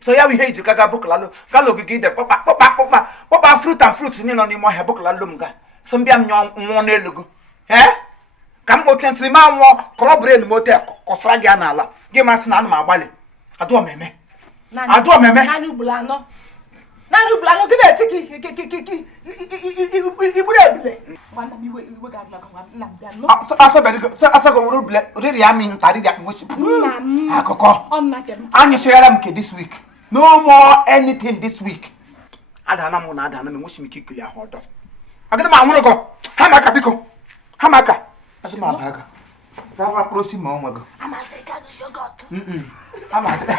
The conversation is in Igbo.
So ya we hate gaga buklalo galo gigide papa fruit and fruits ni no ni mo he buklalo mga so mbia nwo na elugo kam go tentri ma nwo kro brain mo te kosra gi anala gi ma sina na ma gbale ado meme nani bulano gi na tiki ibure bile wana mi we ga na ka na bia no asa go wuru bile ori ya mi ntari dia mo shipu akoko onna dem anyi share am ke this week. No more anything this week. Adana mo na adana me woshi miki kili ahodo. Agada ma nwuro go. Hamaka biko. Hamaka. Asima baga. Tawa prosi ma onwago. Amaseka do yogurt. Amaseka.